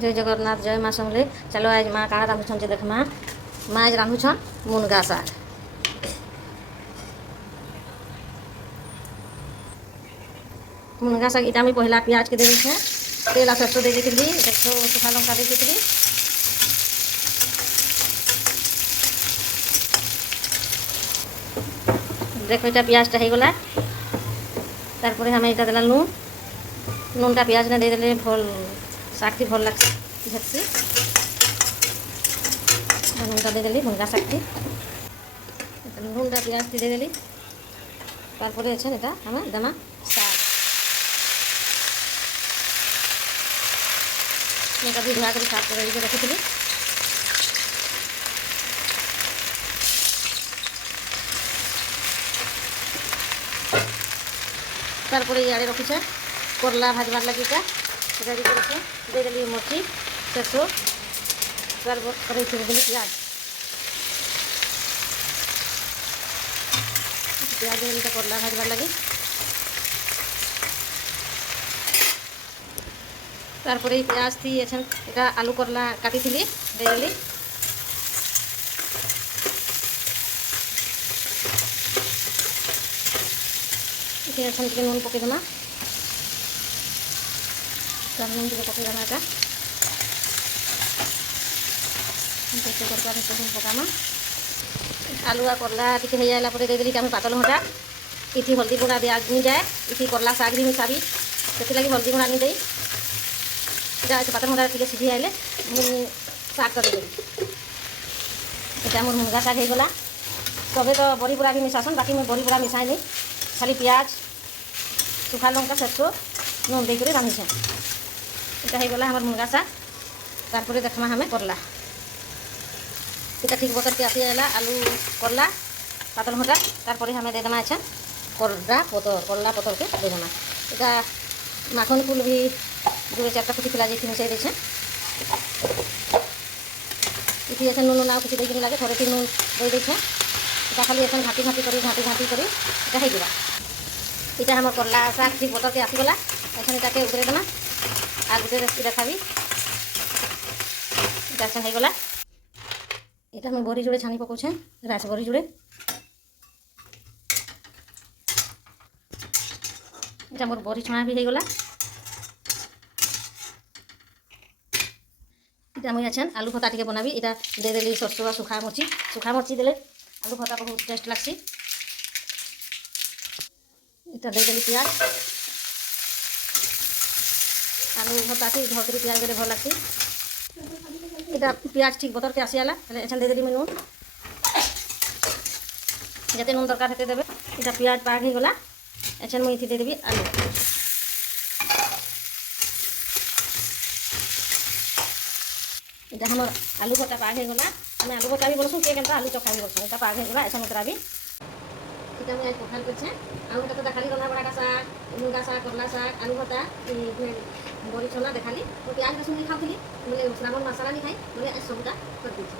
जय जगन्नाथ जय माँ समले। चलो आज माँ कहाँ रांधुछन जे देखमा। माँ आज रांधुछन मुनगा साग। मुनगा साग इटा में पहला प्याज के दे देते हैं, तेल आ सरसों दे देती, सुखा लंका दे देती। देखो এটা পেঁয়াজটা হয়ে গলা। তারপরে আমি এটা দিলাম নুন। নুনটা পেঁয়াজ না দিয়ে দিলে ভাল শাকটি ভাল লাগছে ঝেটছি। নুনটা দিয়ে দিলি মুনগা শাকটি, নুনটা পেঁয়াজটি দিয়ে দিলি। তারপরে আছেন এটা আমার দামা শাক। এটা দিয়ে ধোয়া করে শাক করে রেখেছিলি। তারপরে ইয়ারে রখিছে করলা ভাজবার লাগিটা রেডি করেছে। দিয়ে দিলি মরচি सरसों, তারপরে ছেড়ে দিলি পেঁয়াজ। পেঁয়াজ দিয়ে দিলি করলা ভাজবার লাগি। তারপরে এই পেঁয়াজ দিয়ে এটা আলু করলা কাটিছিলি দিয়ে দিলি। ଟିକେ নুন পকাইদেমা। নুন ଟିକେ পকাইদেমা। এটা পকামা। আলু আর করলা ଟିକେ ହେଇଯାଇଲା ପରେ ଦେଇଦେଲି ଆମେ ପାତଲ ଘଣ୍ଟା। ଏଠି ହଳଦୀ ଗୁଣ୍ଡା ଦିଆନି ଯାଏ, ଏଠି କରଲା ଶାଗ ବି ମିଶାବି, ସେଥିଲାଗି ହଳଦୀ ଗୁଣ୍ଡା ନି ଦେଇ এটা ପାତଲ ଘଣ୍ଟା ଟିକେ ସିଝି ଆଇଲେ ମୁଁ ଶାଗ ଦେଇଦେବି। এটা আমার মুনগা শাগ ହେଇଗଲା। সবে তো বড়ি বুড়া भी মিশাসন, বাকি मैं বড়ি বুড়া মিশাইনি, খালি পেঁয়াজ শুখা লঙ্কা सरसों নুন দিয়ে করে রাঁধিছে। এটা হয়ে গলা আমার মুনগা শাক। তারপরে দেখমা আমি করলা। এটা ঠিক বতরকে আসি এলা আলু করলা পাতল ঘটা। তারপরে আমি দিয়ে দেমা আছে করলা পতরকে দিয়ে দেমা। এটা মাখন ফুল भी দুই চারটা কুচি ফেলা যাই মিশাই দিয়েছে। এটি আছে নুন নাও কিছু দিয়ে লাগে থরে নুন দিয়ে দিয়েছে। এটা খালি এখন ঘাঁটি করে এটা হয়ে যাবা। এটা আমার করলা শাক ঠিক বতরকে আসিগলা। এখন এটাকে উতরে দেমা আর গোটে রেসিপি দেখাবি। এটা আছে হয়ে গলা। এটা আমি বড়ি জুড়ে ছানি পকাউছে, রাস বড়ি জুড়ে। এটা মোর বড়ি ছଣା भी হয়ে গলা। এটা আমি আছেন আলু ভর্তা টিকে বনাবি। এটা দিয়ে দেলি सरसों আর শুখা মরচি দিলে আলু ভর্তা বহুত টেস্ট লাগছি। এটা দিয়ে দেলি পেঁয়াজ। আলু ভর্তাটি ধরকরি পেঁয়াজ দিলে ভালো লাগছে। এটা পেঁয়াজ ঠিক বতরকে আসিয়ালা তাহলে এখানে দিয়ে দেলি নুন, যাতে নুন দরকার হতে দেবে। এটা পেঁয়াজ পাক হয়ে গলা। এখানে মুই দিয়ে দেবি আলু। এটা আমার আলু ভর্তা পাক হয়ে গলা। আমি আলু ভর্তা भी বলছো, কে কেনটা আলু চখা भी বলছো। এটা পাক হয়ে গলা। এখানে উতরাবি। এটা আমি আজ পখাল করছে। আমি এটা তো দেখালি রন্ধা বড়া শাক, মুনগা শাক, করলা শাক, আলু ভর্তা, বড়ি ছনা দেখালি। তো পেঁয়াজ রসুন খাওলি বলে শ্রাবণ মাসালা নি খাই বলে আজ সবটা করে দিচ্ছি।